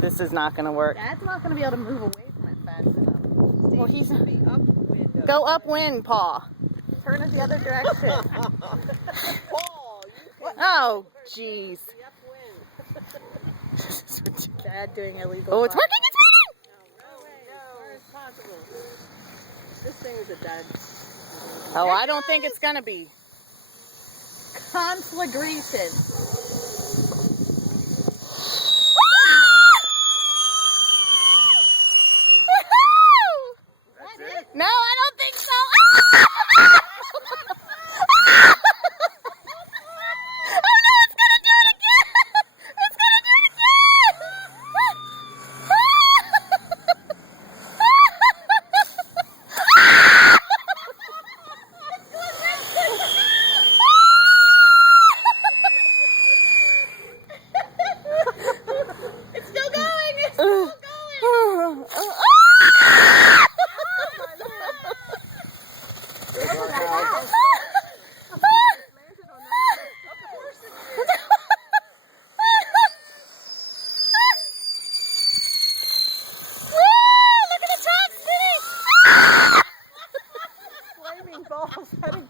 This is not going to work. Dad's not going to be able to move away from it fast enough. Well, he's... Be upwind. Go upwind, Paw. Turn it the other direction. Paul, you can Oh, jeez. be upwind. Dad doing illegal. Oh, it's farming. working, it's No way. As far as possible. This thing is a dud. working! Oh, I don't think it's going to be. Conflagration. That's it. No, I don't think so. Oh no, it's gonna do it again! It's gonna do it It's still going. It's again! still going. Flaming balls heading